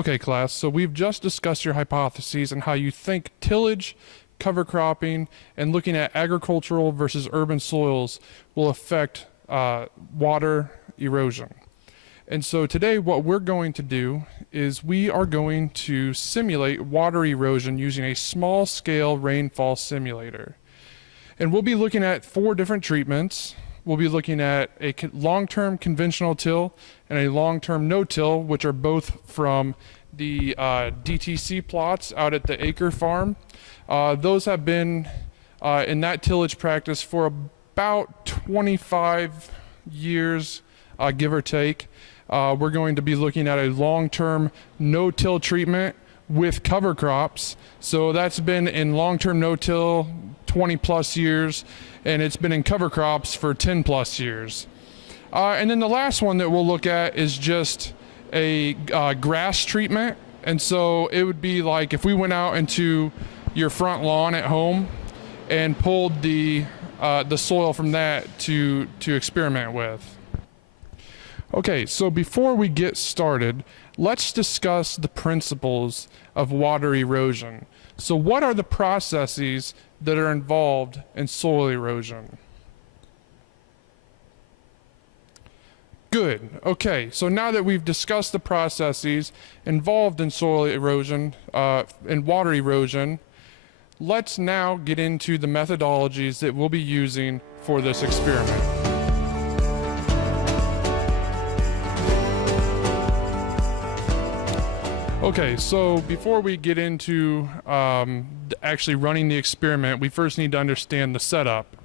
Okay, class, so we've just discussed your hypotheses and how you think tillage, cover cropping, and looking at agricultural versus urban soils will affect water erosion. And so today what we're going to do is we are going to simulate water erosion using a small scale rainfall simulator. And we'll be looking at 4 different treatments. We'll be looking at a long-term conventional till and a long-term no-till, which are both from the DTC plots out at the acre farm. Those have been in that tillage practice for about 25 years, give or take. We're going to be looking at a long-term no-till treatment with cover crops. So that's been in long-term no-till 20 plus years, and it's been in cover crops for 10 plus years. And then the last one that we'll look at is just a grass treatment. And so it would be like if we went out into your front lawn at home and pulled the soil from that to experiment with. Okay, so before we get started, let's discuss the principles of water erosion. So what are the processes that are involved in soil erosion? Good. Okay, so now that we've discussed the processes involved in soil erosion and water erosion, let's now get into the methodologies that we'll be using for this experiment. Okay, so before we get into actually running the experiment, we first need to understand the setup.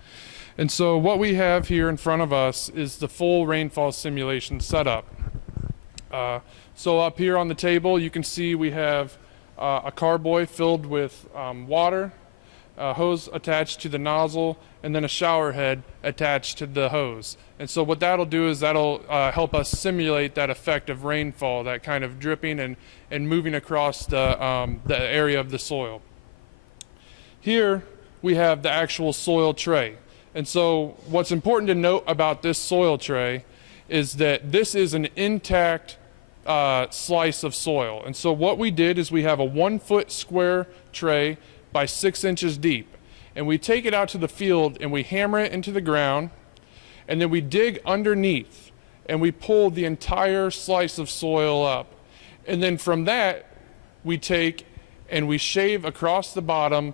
And so what we have here in front of us is the full rainfall simulation setup. So up here on the table, you can see we have a carboy filled with water, a hose attached to the nozzle, and then a shower head attached to the hose. And so what that'll do is that'll help us simulate that effect of rainfall, that kind of dripping and moving across the area of the soil. Here we have the actual soil tray. And so what's important to note about this soil tray is that this is an intact slice of soil. And so what we did is we have a 1 foot square tray by 6 inches deep. And we take it out to the field and we hammer it into the ground, and then we dig underneath and we pull the entire slice of soil up. And then from that, we take and we shave across the bottom,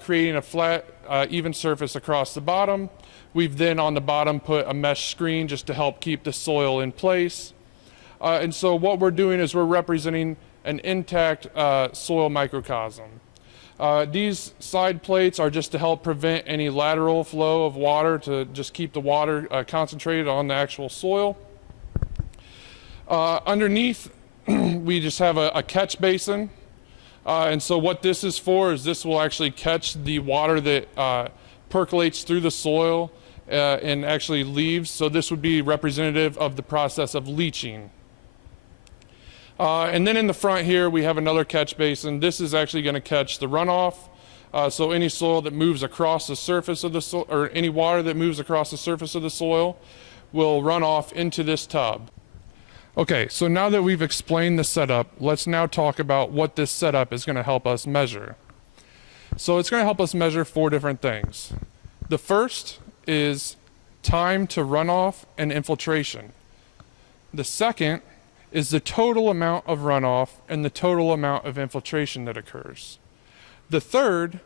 creating a flat, even surface across the bottom. We've then on the bottom put a mesh screen just to help keep the soil in place. And so what we're doing is we're representing an intact soil microcosm. These side plates are just to help prevent any lateral flow of water, to just keep the water concentrated on the actual soil. Underneath, we just have a catch basin. And so what this is for is this will actually catch the water that percolates through the soil and actually leaves. So this would be representative of the process of leaching. And then in the front here, we have another catch basin. This is actually going to catch the runoff. So any soil that moves across the surface of the soil, or any water that moves across the surface of the soil, will run off into this tub. Okay, so now that we've explained the setup, let's now talk about what this setup is going to help us measure. So it's going to help us measure 4 different things. The first is time to runoff and infiltration. The second is the total amount of runoff and the total amount of infiltration that occurs. The third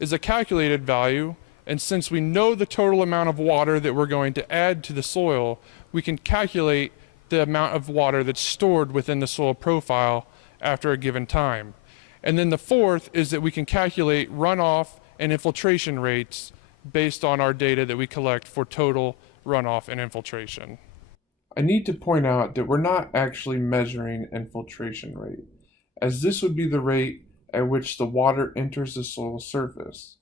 is a calculated value, and since we know the total amount of water that we're going to add to the soil, we can calculate the amount of water that's stored within the soil profile after a given time. And then the fourth is that we can calculate runoff and infiltration rates based on our data that we collect for total runoff and infiltration. I need to point out that we're not actually measuring infiltration rate, as this would be the rate at which the water enters the soil surface.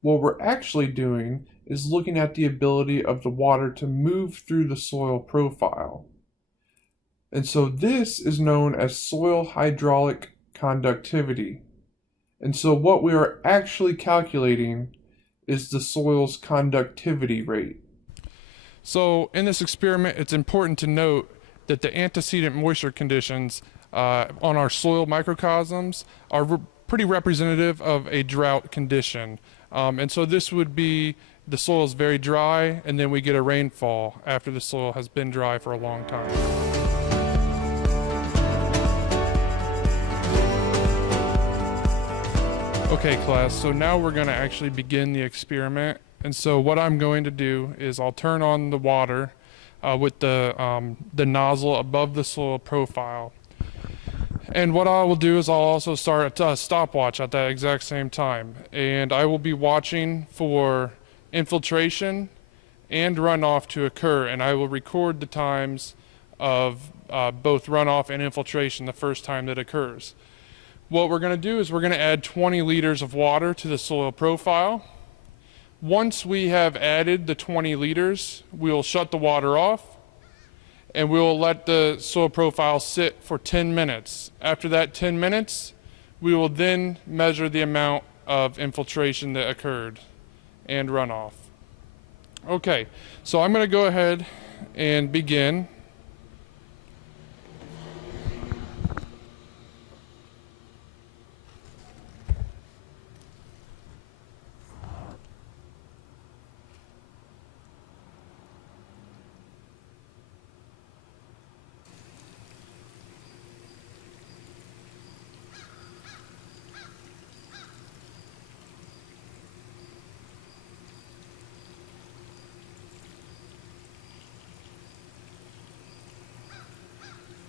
What we're actually doing is looking at the ability of the water to move through the soil profile. And so this is known as soil hydraulic conductivity. And so what we are actually calculating is the soil's conductivity rate. So in this experiment, it's important to note that the antecedent moisture conditions on our soil microcosms are pretty representative of a drought condition. And so this would be the soil is very dry, and then we get a rainfall after the soil has been dry for a long time. Okay, class, so now we're going to actually begin the experiment. And so what I'm going to do is I'll turn on the water with the nozzle above the soil profile. And what I will do is I'll also start a stopwatch at that exact same time. And I will be watching for infiltration and runoff to occur. And I will record the times of both runoff and infiltration the first time that occurs. What we're going to do is we're going to add 20 liters of water to the soil profile. Once we have added the 20 liters, we'll shut the water off and we'll let the soil profile sit for 10 minutes. After that 10 minutes, we will then measure the amount of infiltration that occurred and runoff. Okay, so I'm going to go ahead and begin.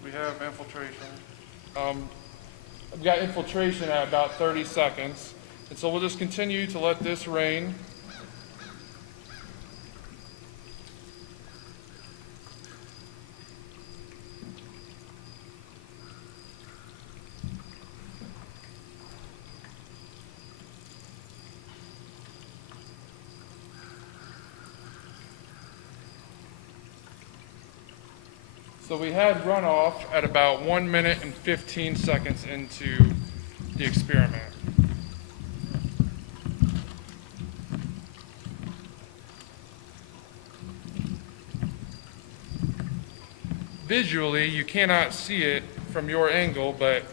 We have infiltration. I've got infiltration at about 30 seconds. And so we'll just continue to let this rain. So we had runoff at about 1 minute and 15 seconds into the experiment. Visually, you cannot see it from your angle, but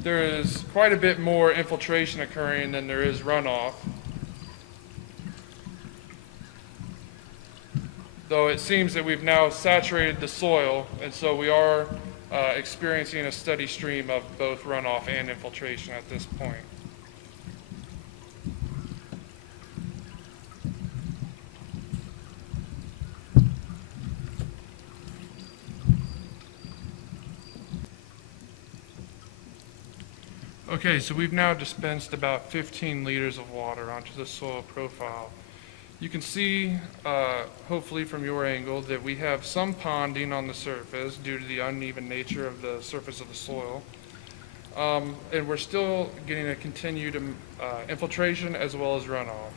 there is quite a bit more infiltration occurring than there is runoff. Though it seems that we've now saturated the soil, and so we are experiencing a steady stream of both runoff and infiltration at this point. Okay, so we've now dispensed about 15 liters of water onto the soil profile. You can see, hopefully from your angle, that we have some ponding on the surface due to the uneven nature of the surface of the soil. And we're still getting a continued infiltration as well as runoff.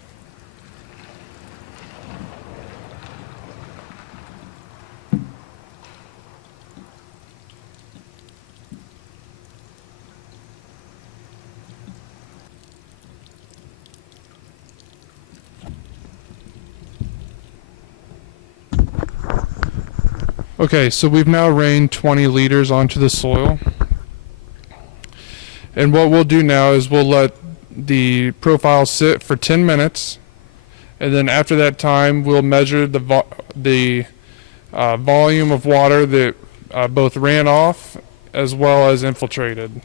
Okay, so we've now rained 20 liters onto the soil. And what we'll do now is we'll let the profile sit for 10 minutes. And then after that time, we'll measure the volume of water that both ran off as well as infiltrated.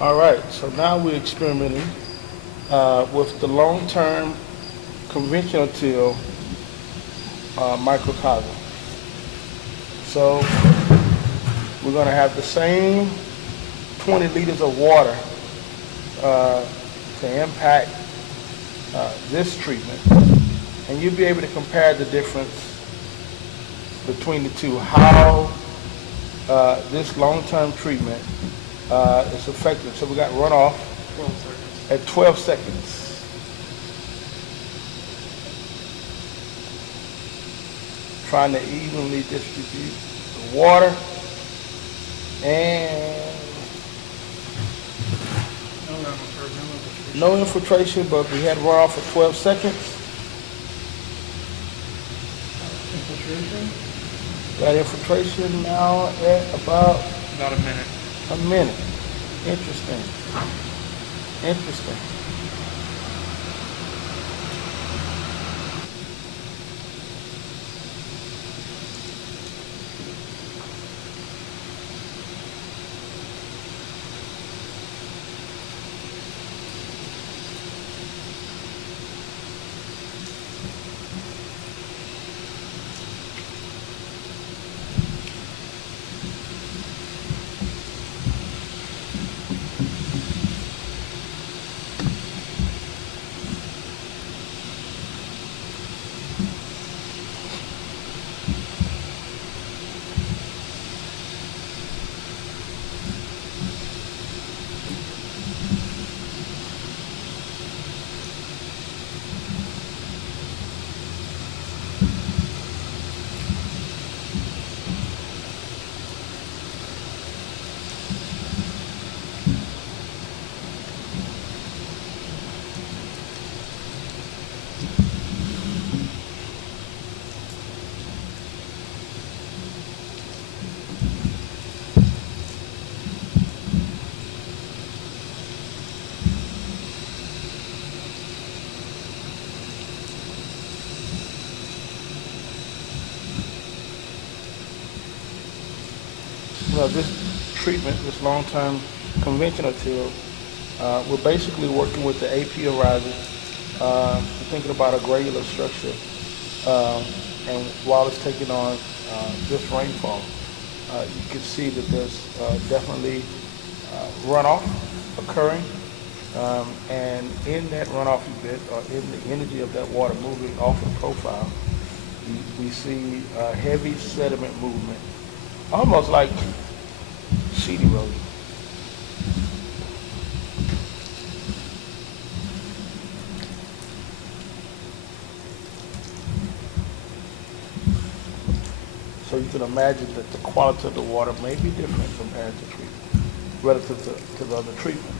All right, so now we're experimenting with the long-term conventional till microcosm. So we're going to have the same 20 liters of water to impact this treatment, and you'll be able to compare the difference between the two, how this long-term treatment is effective. So we got runoff at 12 seconds. Trying to evenly distribute the water, and no infiltration, but we had runoff for 12 seconds. Infiltration. Got infiltration now at about About a minute. a minute. Interesting. Interesting. Well, this treatment, this long-term conventional till, we're basically working with the AGRY. We're thinking about a granular structure, and while it's taking on this rainfall, you can see that there's definitely runoff occurring, and in that runoff event, or in the energy of that water moving off the profile, we see heavy sediment movement, almost like sheet erosion. So you can imagine that the quality of the water may be different compared to treatment, relative to the other treatments.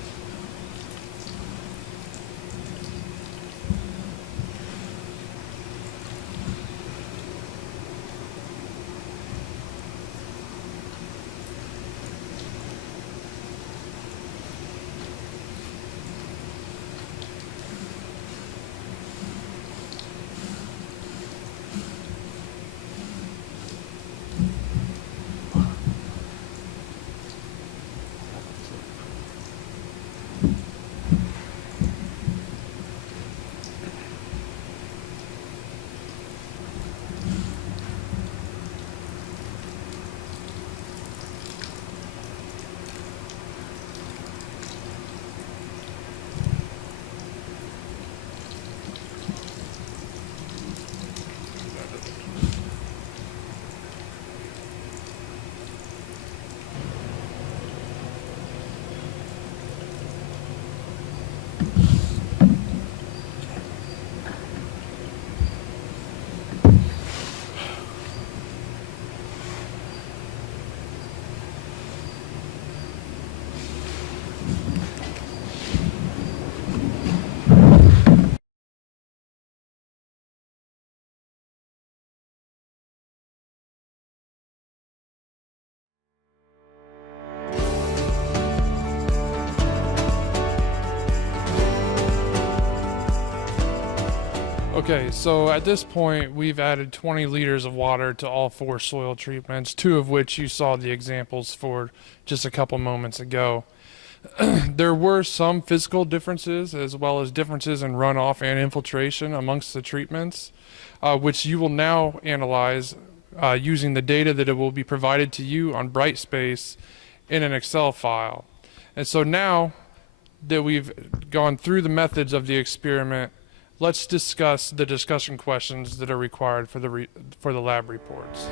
Okay, so at this point, we've added 20 liters of water to all 4 soil treatments, 2 of which you saw the examples for just a couple moments ago. There were some physical differences as well as differences in runoff and infiltration amongst the treatments, which you will now analyze using the data that it will be provided to you on Brightspace in an Excel file. And so now that we've gone through the methods of the experiment, let's discuss the discussion questions that are required for the lab reports.